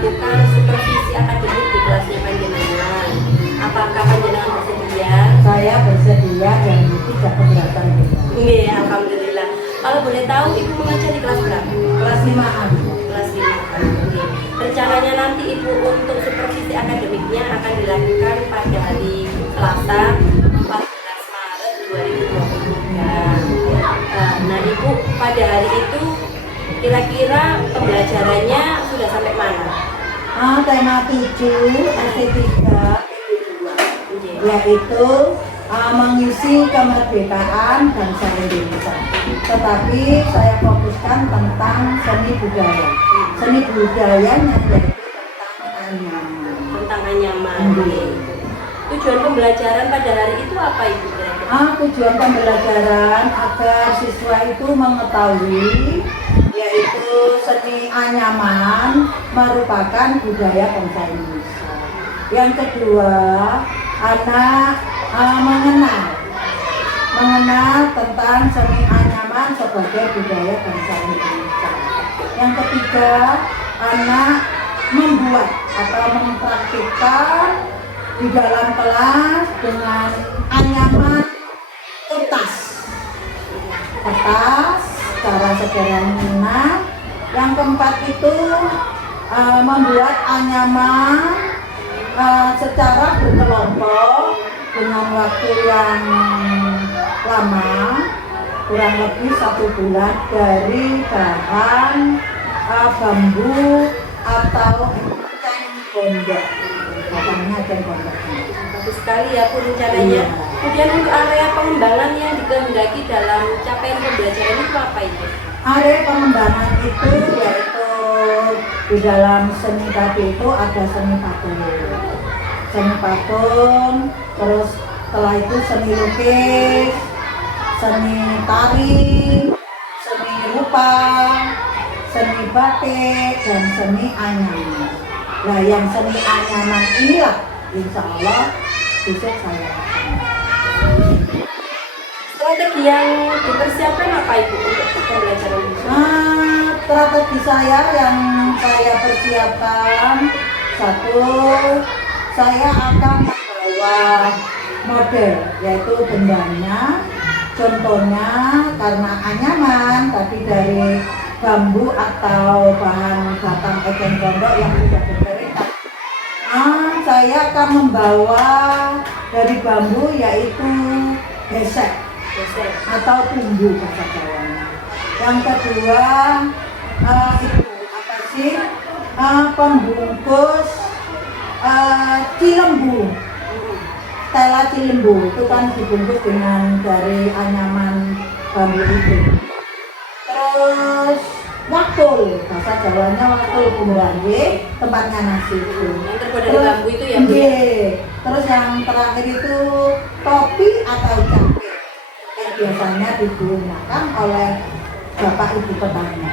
melakukan supervisi akademik di kelasnya panjenengan. Apakah panjenengan bersedia? Saya bersedia dan tidak keberatan juga. Iya, alhamdulillah. Kalau boleh tahu ibu mengajar di kelas berapa? Kelas 5-an. Kelas 5. Oke. Rencananya nanti ibu untuk supervisi akademiknya akan dilakukan pada hari Selasa 14 Maret 2023. Nah ibu pada hari itu kira-kira pembelajarannya sudah sampai mana? Tema 7 estetika yaitu mengisi kemerdekaan bangsa Indonesia. Tetapi saya fokuskan tentang seni budaya. Seni budayanya yaitu tentang anyaman. Tentang anyaman. Tujuan pembelajaran pada hari itu apa ibu kira-kira? Tujuan pembelajaran agar siswa itu mengetahui yaitu seni anyaman merupakan budaya bangsa Indonesia. Yang kedua, anak mengenal tentang seni anyaman sebagai budaya bangsa Indonesia. Yang ketiga, anak membuat atau mempraktikkan di dalam kelas dengan anyaman kertas secara sederhana. Yang keempat itu membuat anyaman secara berkelompok dengan waktu yang lama, kurang lebih 1 bulan, dari bahan bambu atau eceng gondok. Bagus sekali ya Bu rencananya. Kemudian untuk area pengembangan yang dikehendaki dalam capaian pembelajaran itu apa itu? Area pengembangan itu yaitu di dalam seni tadi itu ada seni patung, terus setelah itu seni lukis, seni tari, seni rupa, seni batik, dan seni anyaman. Nah, yang seni anyaman inilah insya Allah besok saya Strategi yang dipersiapkan apa Ibu untuk pembelajaran ini? Strategi saya yang saya persiapkan, satu, saya akan membawa model yaitu bendanya. Contohnya karena anyaman tadi dari bambu atau bahan batang eceng gondok yang sudah berkeringat, saya akan membawa dari bambu yaitu besek atau tumbu bahasa Jawanya. Yang kedua itu apa sih? Pembungkus cilembu. Stella cilembu itu kan dibungkus dengan dari anyaman bambu itu. Terus waktul, bahasa Jawanya waktul kumurangge, tempatnya nasi itu. Yang terbuat dari bambu itu ya Bu? Terus yang terakhir itu topi atau capek yang biasanya digunakan oleh bapak ibu petani.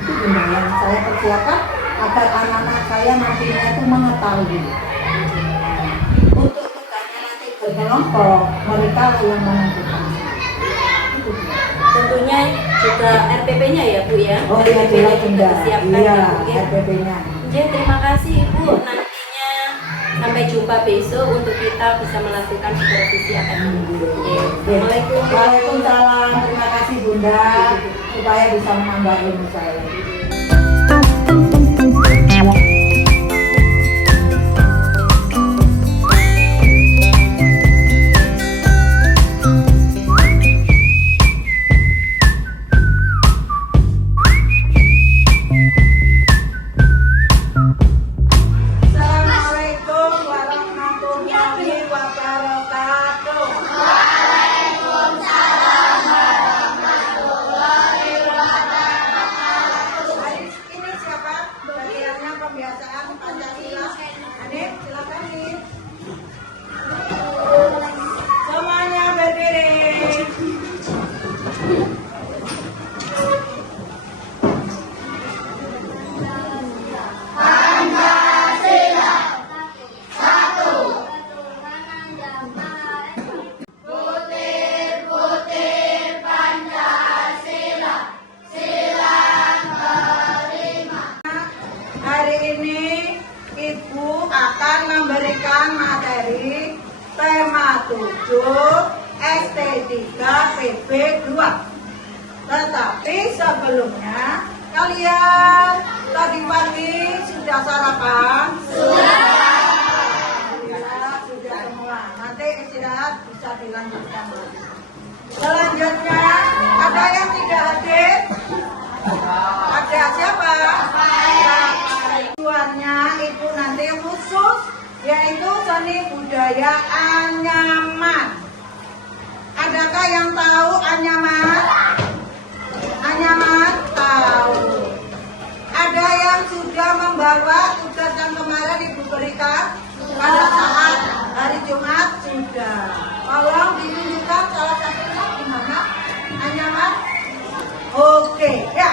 Itu benda yang saya persiapkan agar anak-anak saya nantinya itu mengetahui. Untuk tugasnya nanti berkelompok, mereka yang menentukan. Tentunya juga RPP-nya ya Bu ya? Oh iya, RPP-nya juga disiapkan iya, ya Bu ya? RPP-nya. Terima kasih Ibu. Nantinya sampai jumpa besok untuk kita bisa melakukan supervisi akademik. Assalamualaikum. Waalaikumsalam. Terima kasih Bunda supaya bisa menambah ilmu saya. masuk ST3 PB2. Tetapi sebelumnya kalian tadi pagi sudah sarapan? Sudah semua. Nanti istirahat bisa dilanjutkan. Selanjutnya ada yang tidak hadir? Ada siapa? Tujuannya itu nanti khusus, yaitu seni budaya Anyaman. Adakah yang tahu Anyaman? Anyaman tahu. Ada yang sudah membawa tugas yang kemarin Ibu berikan pada saat hari Jumat? Sudah. Tolong ditunjukkan salah satunya di mana? Anyaman? Oke, ya.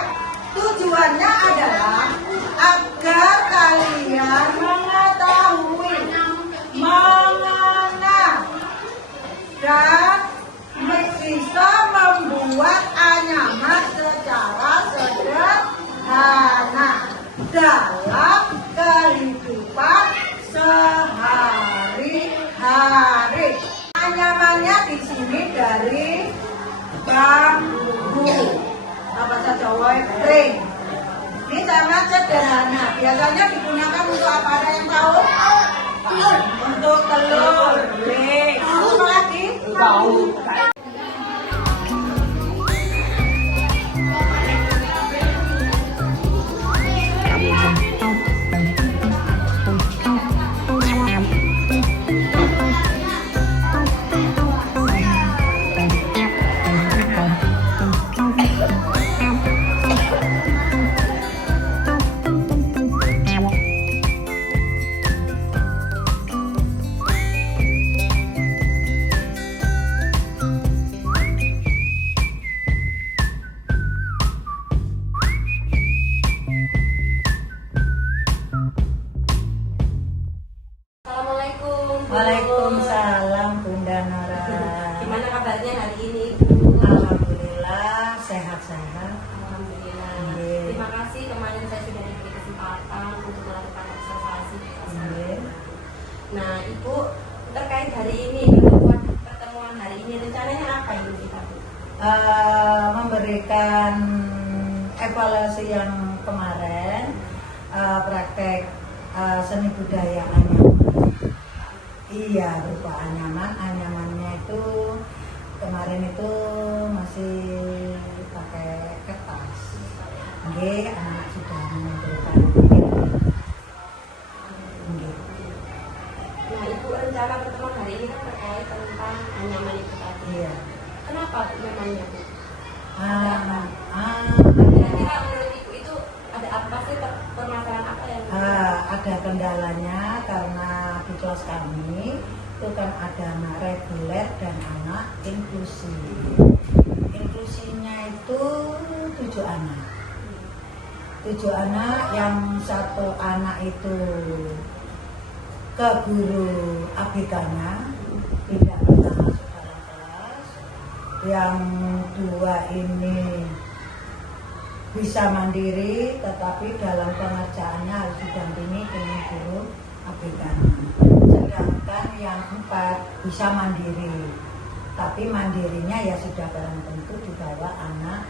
Tujuannya adalah agar kalian mengetahui, mengenal, dan bisa membuat anyaman secara sederhana dalam kehidupan sehari-hari. Anyamannya di sini dari bambu, bahasa Jawa kering. Ini sangat sederhana. Biasanya digunakan untuk apa? Ada yang tahu? Untuk telur. Apa lagi? Tahu. Waalaikumsalam Bunda Nora. Gimana kabarnya hari ini Ibu? Alhamdulillah sehat-sehat. Alhamdulillah. Terima kasih kemarin saya sudah diberi kesempatan untuk melakukan observasi. Nah Ibu, terkait hari ini, pertemuan hari ini rencananya apa Ibu kita? Memberikan evaluasi yang kemarin, praktek seni budaya Anyaman. Iya, berupa anyaman. Anyamannya itu kemarin itu masih pakai kertas. Oke, anak sudah mengumpulkan. Nah Ibu, rencana pertemuan hari ini kan terkait tentang anyaman itu tadi. Iya. Kenapa namanya Bu? Kira-kira menurut Ibu itu ada apa sih, permasalahan apa yang ada kendalanya karena di kelas kami itu kan ada anak reguler dan anak inklusi. Inklusinya itu 7 anak. 7 anak, yang 1 anak itu ke guru ABK-nya, tidak pernah masuk dalam kelas. Yang 2 ini bisa mandiri, tetapi dalam pengerjaannya harus didampingi dengan guru ABK. Sedangkan yang 4 bisa mandiri, tapi mandirinya ya sudah barang tentu di bawah anak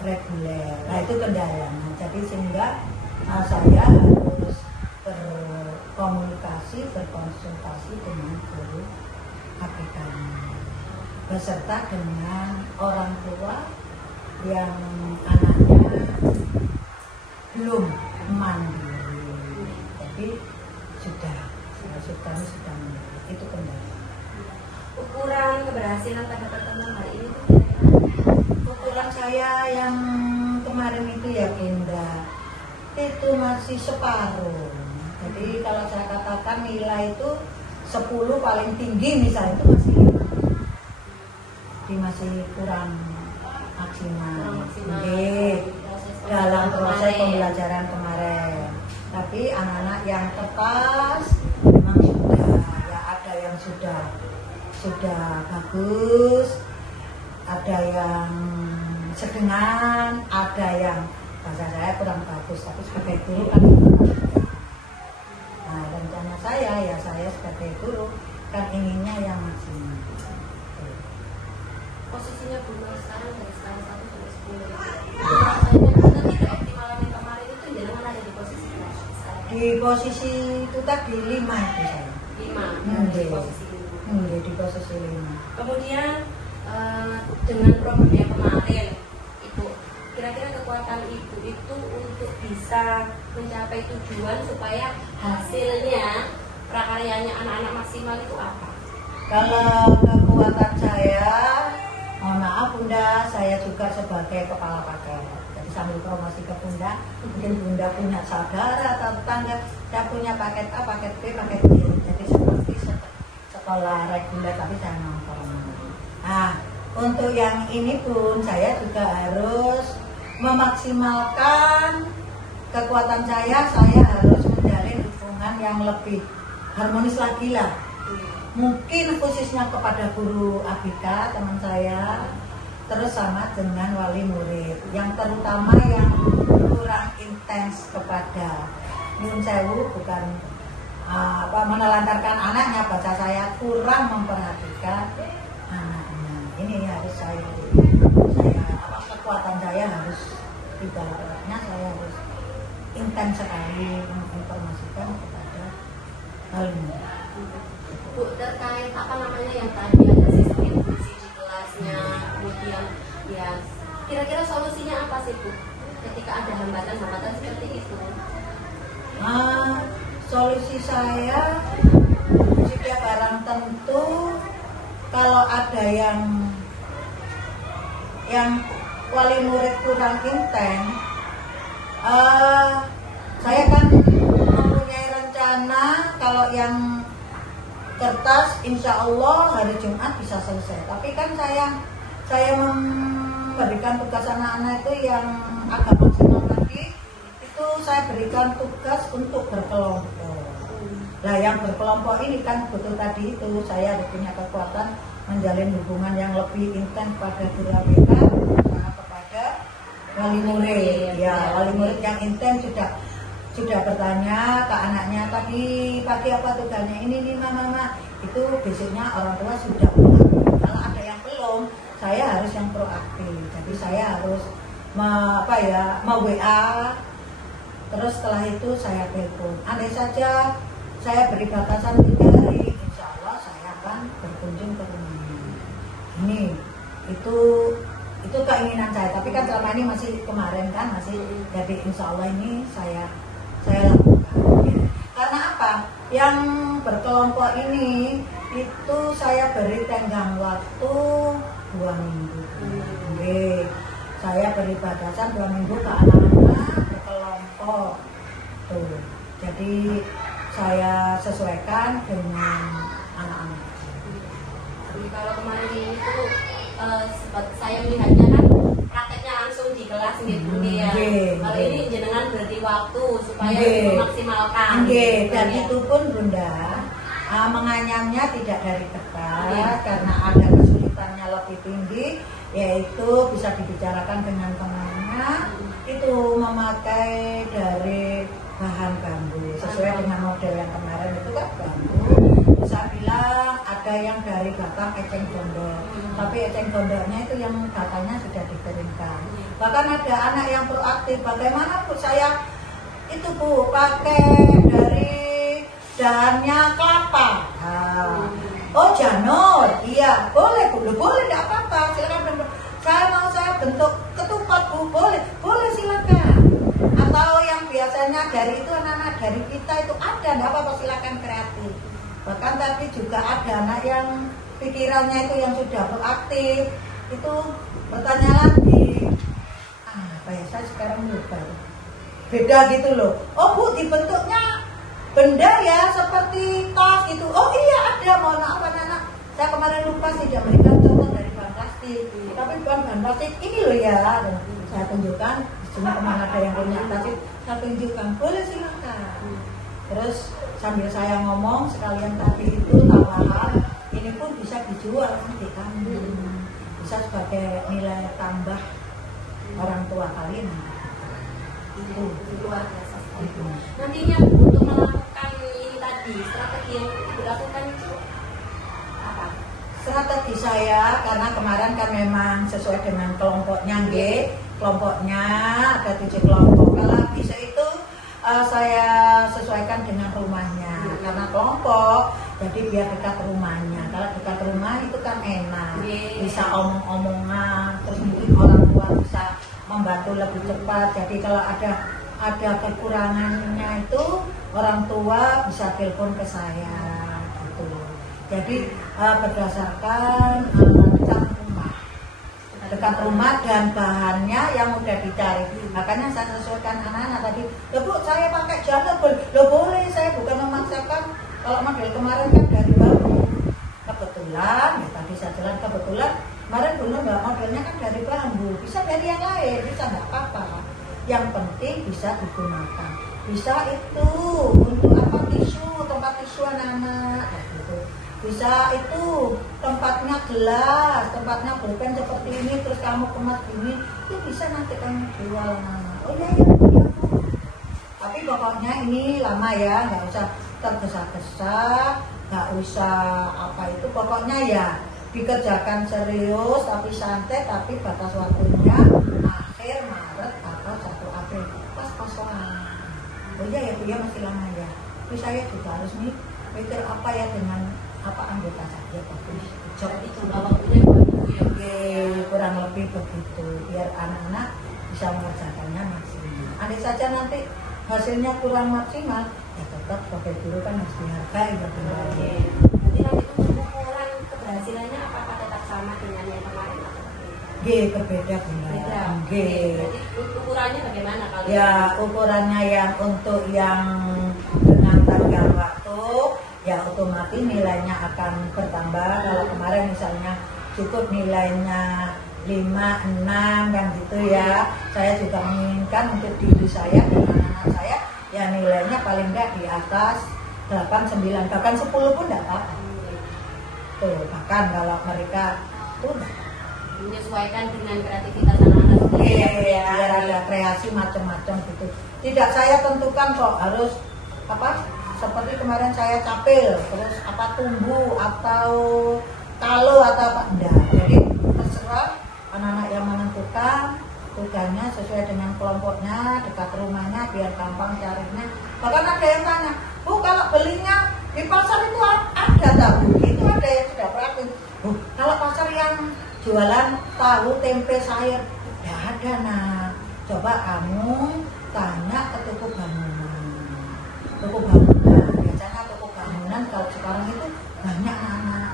reguler. Nah itu kendalanya. Jadi sehingga saya harus berkomunikasi, berkonsultasi dengan guru ABK beserta dengan orang tua yang anaknya belum mandiri, tapi sudah mandiri. Itu kendala. ukuran keberhasilan pada pertemuan hari ini? Ukuran saya yang kemarin itu ya Bunda, itu masih separuh. Jadi kalau saya katakan nilai itu 10 paling tinggi misalnya, itu masih kurang maksimal. Dalam proses pembelajaran kemarin. Tapi anak-anak yang kertas memang sudah, ya ada yang sudah bagus, ada yang sedengan, ada yang bahasa saya kurang bagus, tapi sebagai guru kan. Nah rencana saya sebagai guru kan inginnya yang maksimal. Posisinya Bunda sekarang dari skala 1 sampai 10. Rasanya tidak optimalan yang kemarin itu jangan ada di posisi berapa? Di posisi itu tadi 5 itu saya. 5 di posisi Di posisi 5. Kemudian dengan program yang kemarin Ibu, kira-kira kekuatan Ibu itu untuk bisa mencapai tujuan supaya hasilnya prakaryanya anak-anak maksimal itu apa? Kalau kekuatan saya, mohon maaf Bunda, saya juga sebagai kepala paket. Jadi sambil promosi ke Bunda, mungkin Bunda punya saudara atau tetangga, saya punya paket A, paket B, paket C. Jadi seperti sekolah reguler tapi saya nongkrong. Nah, untuk yang ini pun saya juga harus memaksimalkan kekuatan saya harus menjalin hubungan yang lebih harmonis lagi lah. Mungkin khususnya kepada guru ABK teman saya, terus sama dengan wali murid, yang terutama yang kurang intens kepada nyun sewu, bukan menelantarkan anaknya, bahasa saya kurang memperhatikan anaknya. Ini harus saya kekuatan saya harus ibaratnya saya harus intens sekali menginformasikan kepada hal ini. Bu, terkait apa namanya yang tadi ada sistem inklusi di kelasnya, kemudian ya kira-kira solusinya apa sih Bu ketika ada hambatan-hambatan seperti itu? Solusi saya jika barang tentu kalau ada yang wali murid kurang intens, saya kan mempunyai rencana kalau yang kertas insya Allah hari Jumat bisa selesai. Tapi kan saya memberikan tugas anak-anak itu yang agak maksimal tadi, itu saya berikan tugas untuk berkelompok. Nah yang berkelompok ini kan betul tadi itu saya punya kekuatan menjalin hubungan yang lebih intens pada guru ABK sama kepada wali murid. Ya wali murid yang intens sudah bertanya ke anaknya tadi pagi apa tugasnya ini mama, itu besoknya orang tua sudah proaktif. Kalau ada yang belum, saya harus yang proaktif. Jadi saya harus WA, terus setelah itu saya telepon. Andai saja saya beri batasan 3 hari, insya Allah saya akan berkunjung ke rumahnya. Ini itu keinginan saya. Tapi kan selama ini masih kemarin kan masih, jadi insya Allah ini saya lakukan. Karena apa? Yang berkelompok ini itu saya beri tenggang waktu 2 minggu. Saya beri batasan 2 minggu ke anak-anak berkelompok. Tuh. Jadi saya sesuaikan dengan anak-anak. Jadi kalau kemarin itu saya melihatnya kan prakteknya langsung di kelas gitu ya. Kalau ini jenengan berarti waktu supaya memaksimalkan. Dan itu pun Bunda menganyamnya tidak dari kertas karena ada kesulitannya lebih tinggi, yaitu bisa dibicarakan dengan temannya itu memakai dari bahan bambu sesuai dengan model yang kemarin itu kan bambu. Saya bilang ada yang dari batang eceng gondok, tapi eceng gondoknya itu yang batangnya sudah dikeringkan. Bahkan ada anak yang proaktif, bagaimana Bu saya itu Bu pakai dari dahannya kelapa. Oh janur, iya boleh Bu, boleh tidak apa-apa, silakan. Saya bentuk ketupat Bu, boleh silakan. Atau yang biasanya dari itu anak-anak dari kita itu ada, tidak apa-apa, silakan kreatif. Bahkan tadi juga ada anak yang pikirannya itu yang sudah proaktif itu bertanya lagi, apa ya saya sekarang lupa, beda gitu loh. Oh Bu, dibentuknya benda ya seperti tas gitu. Oh iya ada, mohon maaf anak-anak, saya kemarin lupa tidak memberikan contoh dari bahan plastik, tapi bukan bahan plastik ini loh ya. Dan saya tunjukkan, cuma kemana ada yang punya tas, saya tunjukkan, boleh silakan. Terus sambil saya ngomong sekalian tadi itu tambahan, ini pun bisa dijual nanti kan, bisa sebagai nilai tambah orang tua kalian. Itu luar biasa. Nantinya untuk melakukan ini tadi strategi yang dilakukan itu Strategi saya karena kemarin kan memang sesuai dengan kelompoknya, kelompoknya ada 7 kelompok. Kalau bisa itu saya sesuaikan dengan rumahnya karena kelompok, jadi biar dekat rumahnya. Kalau dekat rumah itu kan enak, bisa omong-omongan, terus mungkin orang tua bisa membantu lebih cepat. Jadi kalau ada kekurangannya itu orang tua bisa telepon ke saya gitu. Jadi berdasarkan dekat rumah dan bahannya yang mudah dicari. Makanya saya sesuaikan anak-anak tadi. Ya Bu, saya pakai jalur, boleh, saya bukan memaksakan. Kalau model kemarin kan dari bambu, kebetulan ya tadi saya jalan kebetulan kemarin dulu nggak modelnya kan dari bambu, bisa dari yang lain, bisa nggak apa-apa. Yang penting bisa digunakan. Bisa itu untuk apa, tisu, tempat tisu anak-anak gitu. Bisa itu tempatnya gelas, tempatnya pulpen seperti ini, terus kamu kemas gini, itu bisa nanti kamu jual anak-anak. Oh iya, tapi pokoknya ini lama ya, nggak usah tergesa-gesa, nggak usah apa itu, pokoknya ya dikerjakan serius tapi santai, tapi batas waktunya akhir Maret atau 1 April pas-pasan. Oh iya ya Bu ya, masih lama ya. Tapi saya juga harus nih mikir apa ya dengan apa anggota saja bagus. Job itu waktunya kurang lebih begitu, biar anak-anak bisa mengerjakannya maksimal. Andai saja nanti hasilnya kurang maksimal, ya tetap sebagai guru kan harus dihargai ya Bu. Jadi nanti ukuran keberhasilannya apakah tetap sama dengan yang kemarin atau Berbeda Bunda. Jadi ukurannya bagaimana kalau? Ya ukurannya yang untuk yang dengan tenggang waktu, ya otomatis nilainya akan bertambah. Kalau kemarin misalnya cukup nilainya 5, 6 kan gitu ya. Saya juga menginginkan untuk diri saya dan anak-anak saya ya nilainya paling enggak di atas 8, 9, bahkan 10 pun enggak apa-apa. Tuh, bahkan kalau mereka tuh menyesuaikan dengan kreativitas anak-anak sendiri. Biar ada kreasi macam-macam gitu. Tidak saya tentukan kok harus apa seperti kemarin saya capil, terus apa tumbuh atau kalau atau apa enggak. Jadi terserah anak-anak yang menentukan tugasnya sesuai dengan kelompoknya, dekat rumahnya biar gampang carinya. Bahkan ada yang tanya, Bu kalau belinya di pasar itu ada tahu? Itu ada yang sudah praktis. Bu, kalau pasar yang jualan tahu, tempe, sayur, ya ada nak. Coba kamu tanya ke toko bangunan. Toko bangunan, biasanya toko bangunan kalau sekarang itu banyak anak-anak.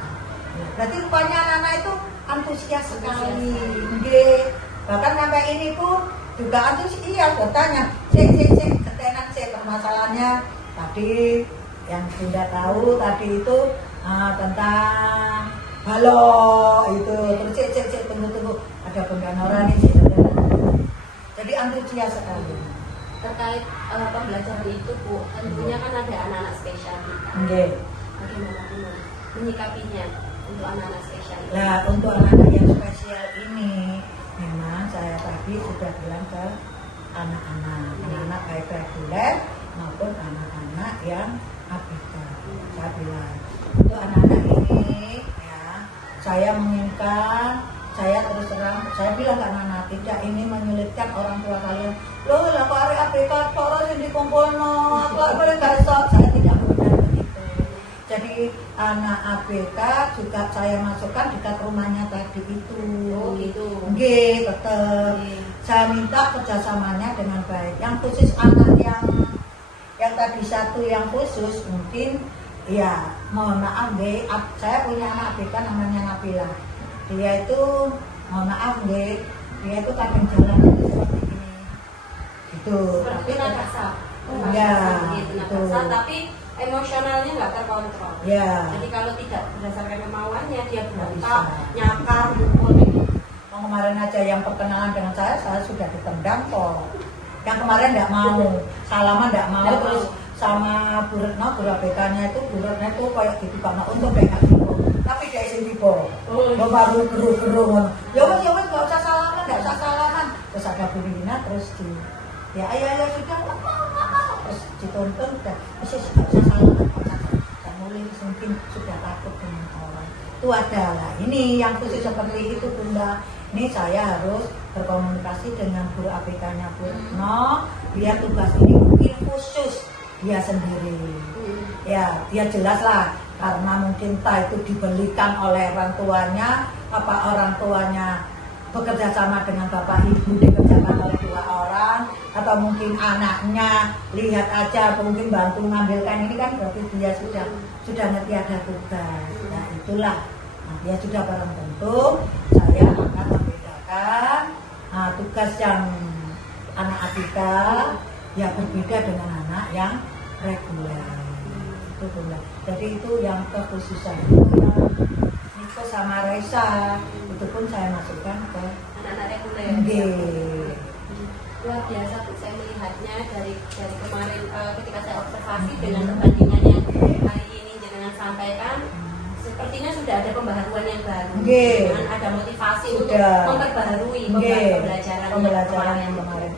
Berarti rupanya anak-anak itu antusias sekali. Bahkan sampai ini pun juga antusias bertanya, ketenan permasalahannya tadi yang sudah tahu tadi itu tentang halo itu terus tunggu ada Bunda Nora nih jadi antusias sekali terkait pembelajaran itu Bu. Tentunya kan ada anak-anak spesial kita. Bagaimana Bu menyikapinya untuk anak-anak spesial ini? Nah untuk anak-anak yang spesial ini memang saya tadi sudah bilang ke anak-anak baik reguler maupun anak-anak yang ABK. Saya bilang untuk anak-anak ini saya menginginkan, saya terus terang, saya bilang ke anak-anak tidak ini menyulitkan orang tua kalian. Loh, lah kok hari ABK kok harus dikumpulno, kok boleh besok, saya tidak benar begitu. Jadi anak ABK juga saya masukkan dekat rumahnya tadi itu. Oh gitu. Tetap. Saya minta kerjasamanya dengan baik. Yang khusus anak yang tadi satu yang khusus mungkin. Ya, mohon maaf saya punya anak ABK namanya Nabila. Dia itu, mohon maaf dia itu kadang jalan itu seperti ini. Itu. Seperti tunadaksa. Ya, itu. Tapi emosionalnya nggak terkontrol. Ya. Jadi kalau tidak berdasarkan kemauannya dia berontak, nyakar, mukul. Kemarin aja yang perkenalan dengan saya sudah ditendang kok. Yang kemarin nggak mau, salaman nggak mau, terus sama Bu Retno, guru ABK-nya itu, Bu Retno itu kayak gitu karena untuk kayak gitu. Tapi dia izin tipe. Lo baru geru-geru. Ya wes nggak usah salaman. Terus ada Bu Rina terus ya sudah terus ditonton dan terus nggak usah salaman. Dan mulai mungkin sudah takut dengan orang. itu ada lah. Ini yang khusus seperti itu Bunda. Ini saya harus berkomunikasi dengan guru ABK-nya Bu Retno. Dia tugas ini mungkin khusus dia sendiri. Ya, dia jelas lah karena mungkin entah itu dibelikan oleh orang tuanya, apa orang tuanya bekerja sama dengan bapak ibu dikerjakan oleh 2 orang, atau mungkin anaknya lihat aja atau mungkin bantu ngambilkan, ini kan berarti dia sudah ngerti ada tugas. Nah itulah, nah, dia sudah barang tentu saya akan membedakan tugas yang anak ABK ya berbeda dengan anak yang reguler. Itu Bunda. Jadi itu yang kekhususan itu yang Niko sama Reza itu pun saya masukkan ke anak-anak reguler. Luar biasa Bu, saya melihatnya dari kemarin ketika saya observasi dengan perbandingan yang hari ini jangan sampaikan, sepertinya sudah ada pembaharuan yang baru, dengan ada motivasi untuk memperbaharui pembelajaran yang kemarin.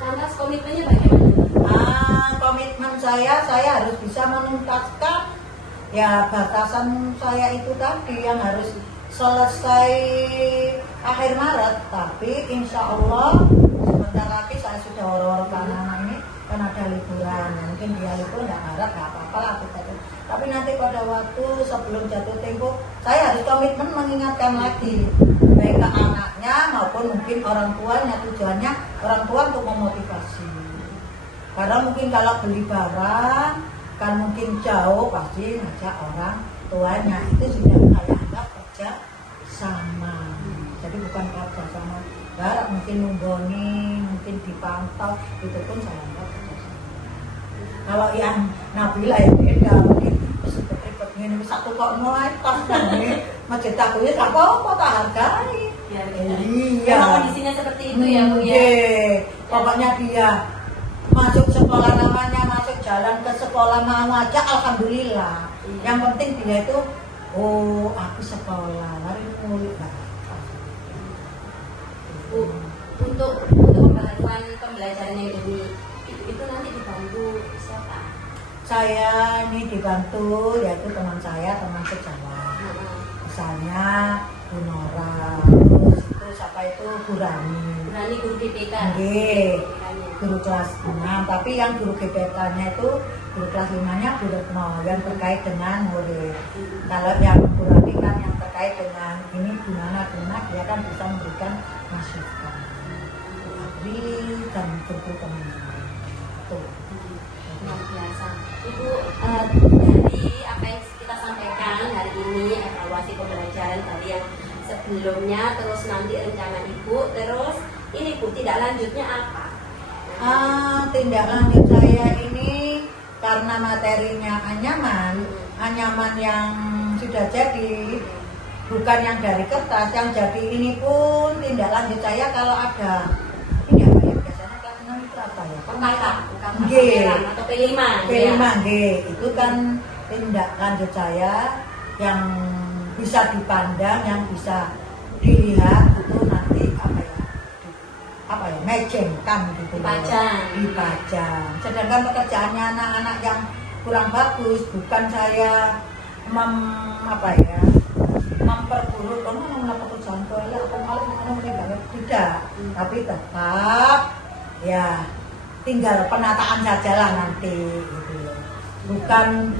Lantas komitmennya bagaimana? Komitmen saya harus bisa menuntaskan ya batasan saya itu tadi yang harus selesai akhir Maret, tapi insya Allah sebentar lagi saya sudah woro-woro ke anak ini kan ada liburan, mungkin dia libur nggak Maret nggak apa-apa lah kita. Tapi nanti pada waktu sebelum jatuh tempo saya harus komitmen mengingatkan lagi baik ke anaknya maupun mungkin orang tuanya, tujuannya orang tua untuk memotivasi. Karena mungkin kalau beli barang kan mungkin jauh pasti ngajak orang tuanya, itu sudah saya anggap kerja sama. Jadi bukan kerja sama barat, mungkin nunggoni, mungkin dipantau, itu pun saya anggap kerja sama. Kalau yang Nabila ya beda, mungkin ribet ini satu kok mulai tas ini masjid aku ya tak apa tak hargai. Iya. Kondisinya seperti itu ya Bu ya. Pokoknya dia masuk sekolah, namanya masuk jalan ke sekolah mau aja alhamdulillah. Yang penting dia itu aku sekolah hari mulai untuk pembaharuan pembelajaran yang ini itu nanti dibantu siapa? Saya ini dibantu yaitu teman saya, teman sejawat. Misalnya Bu Nora, terus itu siapa itu Bu Rani guru BPK. Guru kelas 6, tapi yang guru BPK-nya itu guru kelas 5-nya Bu Retno yang terkait dengan murid. Kalau yang Bu Rani kan yang terkait dengan ini gimana dia kan bisa memberikan masukan. Dan tentu teman-teman. Luar biasa. Ibu, dari apa yang kita sampaikan hari ini, evaluasi pembelajaran tadi yang sebelumnya, terus nanti rencana Ibu, terus ini Bu, tidak lanjutnya apa? Tindak lanjut saya ini karena materinya anyaman yang sudah jadi, bukan yang dari kertas, yang jadi ini pun tindak lanjut saya kalau ada ini apa ya biasanya kelas 6 itu apa ya? Pertaka, atau P5. P5 itu kan tindak lanjut saya yang bisa dipandang, yang bisa dilihat itu nanti apa ya mejengkan gitu, dipajang. Sedangkan pekerjaannya anak-anak yang kurang bagus bukan saya memperburuk pekerjaan tidak, tapi tetap ya tinggal penataan saja lah nanti gitu loh. Bukan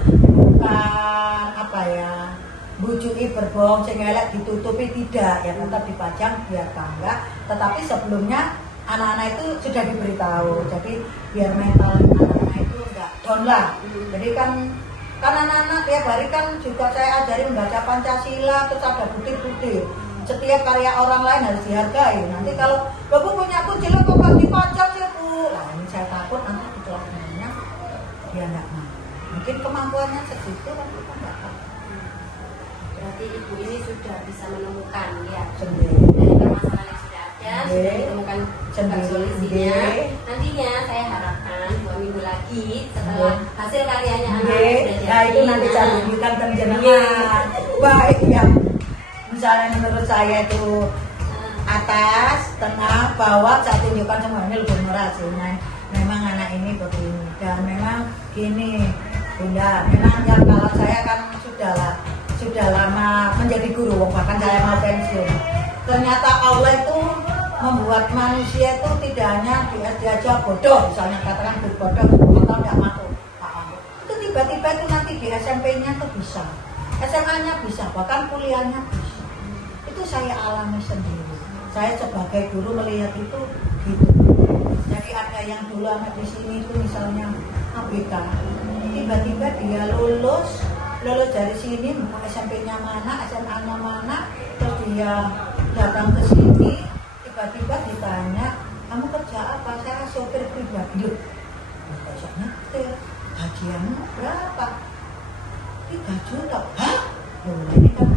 bujuki berbohong sing elek ditutupi, tidak ya, tetap dipajang biar bangga. Tetapi sebelumnya anak-anak itu sudah diberitahu, jadi biar mental anak-anak itu enggak down lah. Jadi kan anak-anak tiap hari kan juga saya ajari membaca Pancasila, terus ada butir-butir. Setiap karya orang lain harus dihargai. Nanti kalau Bapak punya kunci kok gak dipajang ya Bu, nah ini saya takut nanti di kelas dia enggak mau. Mungkin kemampuannya segitu kan kita enggak tahu. Berarti Ibu ini sudah bisa menemukan ya sendiri dari permasalahan yang sudah ada, sudah ditemukan solusinya. Nantinya saya harapkan 2 minggu lagi setelah hasil karyanya anak sudah jadi. Nah itu nanti saya tunjukkan penjenengan baik ya. Misalnya menurut saya itu atas, tengah, bawah, saya tunjukkan semuanya lebih murah sih. Memang anak ini begini dan memang gini Bunda. Memang ya kalau saya kan sudah lah sudah lama menjadi guru, bahkan saya mau pensiun. Ternyata Allah itu membuat manusia itu tidak hanya diajar bodoh, misalnya katakan bodoh atau tidak masuk. Itu tiba-tiba itu nanti di SMP-nya tuh bisa, SMA-nya bisa, bahkan kuliahnya bisa. Itu saya alami sendiri. Saya sebagai guru melihat itu gitu. Jadi ada yang dulu anak di sini itu misalnya ABK, tiba-tiba dia lulus dari sini, SMP-nya mana, SMA-nya mana, terus dia datang ke sini, tiba-tiba ditanya, kamu kerja apa? Saya sopir pribadi. Loh, kok nyetir? Gajianmu berapa? 3 juta. Hah? Loh, ini kan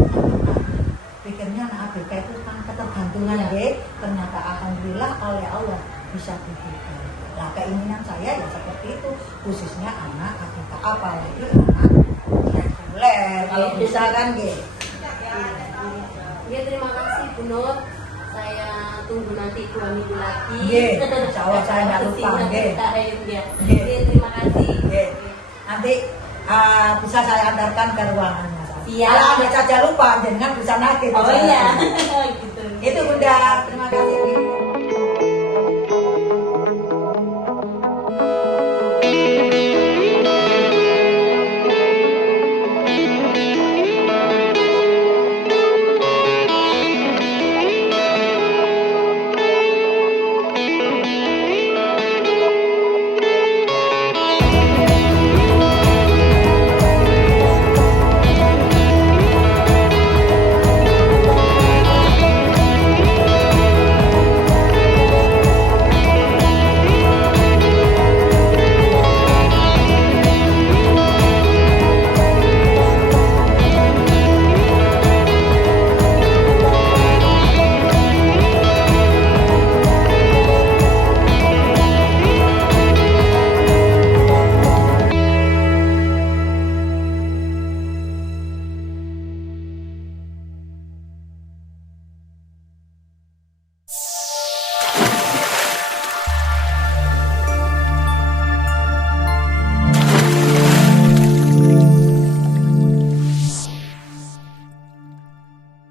pikirnya anak ABK itu kan ketergantungan deh. Ternyata alhamdulillah oleh Allah bisa diberikan. Nah, keinginan saya ya seperti itu, khususnya anak ABK, apalagi anak reguler. Kalau bisa kan gitu. Ya, terima kasih Bu Nur. Saya tunggu nanti 2 minggu lagi. Insya Allah saya nggak lupa. Terima kasih. Nanti bisa saya antarkan ke ruangannya. Iya. Kalau ada saja lupa, jangan bisa nagih. Oh iya. Gitu. Itu Bunda, terima kasih.